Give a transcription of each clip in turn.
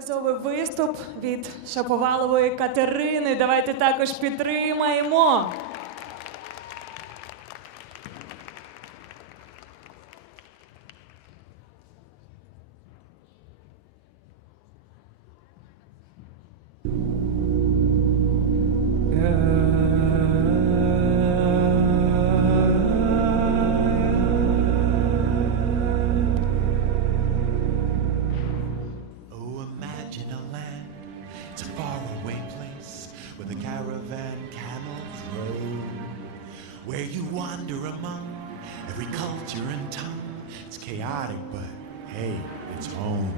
показовий виступ від Шаповалової Катерини. Давайте також підтримаємо. It's a faraway place where the caravan camels roam. Where you wander among every culture and tongue. It's chaotic, but hey, it's home.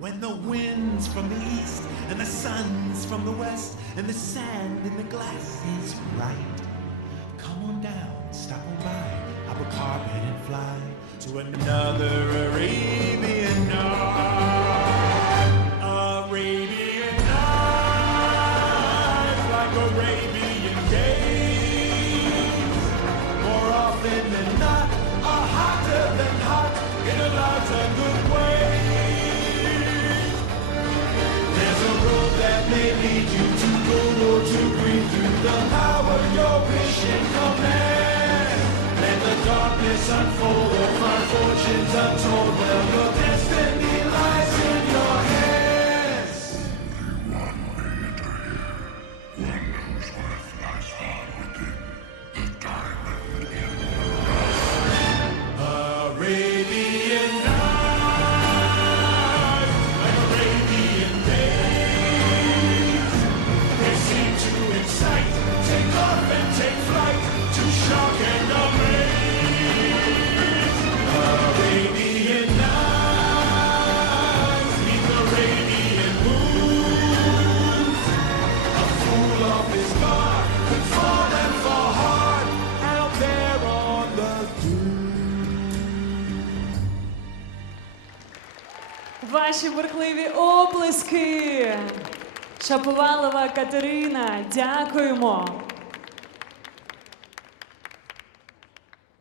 When the wind's from the east and the sun's from the west and the sand in the glass is right. Come on down, stop on by, hop a carpet and fly to another Arabian night. Unfold or find fortunes untold. Ваші бурхливі оплески. Шаповалова Катерина. Дякуємо.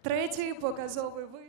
Третій показовий виступ.